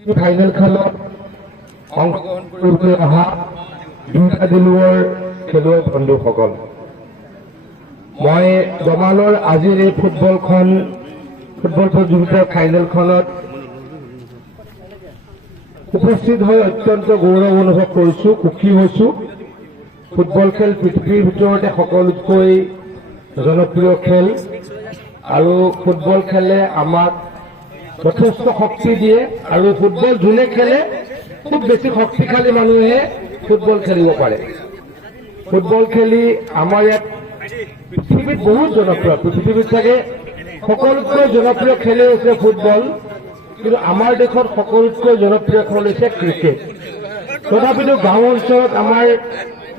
Final খেলত অংশগ্ৰহণ কৰিবলৈ অহা দুটা দলৰ খেলুৱৈ বন্ধুসকল, মই জমালৰ আজিৰ এই ফুটবল প্ৰতিযোগিতাৰ ফাইনেলখনত উপস্থিত হৈ অত্যন্ত গৌৰৱ অনুভৱ কৰিছোঁ, সুখী হৈছোঁ। ফুটবল খেল পৃথিৱীৰ ভিতৰতে সকলোতকৈ জনপ্ৰিয় খেল আৰু ফুটবল খেলে আমাক যথেষ্ট শক্তি দিয়ে আৰু ফুটবল যোনে খেলে খুব বেছি শক্তিশালী মানুহে ফুটবল খেলিব পাৰে। ফুটবল খেলি আমাৰ ইয়াত পৃথিৱীত বহুত জনপ্ৰিয়, পৃথিৱীত চাগে সকলোতকৈ জনপ্ৰিয় খেলেই হৈছে ফুটবল, কিন্তু আমাৰ দেশত সকলোতকৈ জনপ্ৰিয় খেল হৈছে ক্ৰিকেট। তথাপিতো গাঁও অঞ্চলত আমাৰ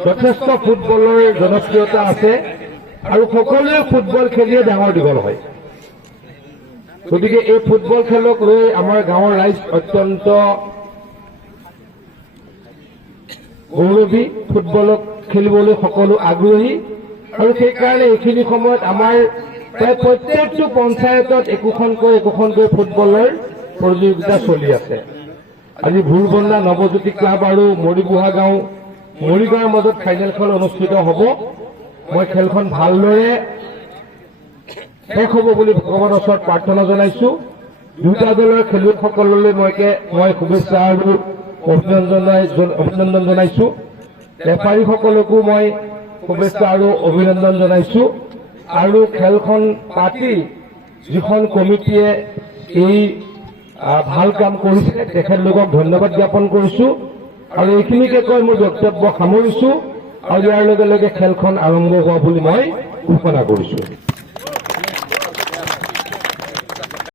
যথেষ্ট ফুটবলৰ জনপ্ৰিয়তা আছে আৰু সকলোৱে ফুটবল খেলিয়ে ডাঙৰ দীঘল হয়। গতিকে এই ফুটবল খেলক লৈ আমাৰ গাঁৱৰ ৰাইজ অত্যন্ত গৌৰৱী, ফুটবলক খেলিবলৈ সকলো আগ্ৰহী আৰু সেইকাৰণে এইখিনি সময়ত আমাৰ প্ৰায় প্ৰত্যেকটো পঞ্চায়তত একোখনকৈ ফুটবলৰ প্ৰতিযোগিতা চলি আছে। আজি ভুলবন্ধা নৱজ্যোতি ক্লাব আৰু মৰিগাঁৱৰ মাজত ফাইনেল খেল অনুষ্ঠিত হ'ব। মই খেলখন ভালদৰে শেষ হ'ব বুলি ভগৱানৰ ওচৰত প্ৰাৰ্থনা জনাইছোঁ। দুটা দলৰ খেলুৱৈসকললৈ মই শুভেচ্ছা আৰু অভিনন্দন জনাইছোঁ। ৰেফাৰীসকলকো মই শুভেচ্ছা আৰু অভিনন্দন জনাইছোঁ। আৰু খেলখন পাতি যিখন কমিটিয়ে এই ভাল কাম কৰিছে তেখেতলোকক ধন্যবাদ জ্ঞাপন কৰিছোঁ আৰু এইখিনিকে কৈ মোৰ বক্তব্য সামৰিছোঁ আৰু ইয়াৰ লগে লগে খেলখন আৰম্ভ হোৱা বুলি মই ঘোষণা কৰিছোঁ।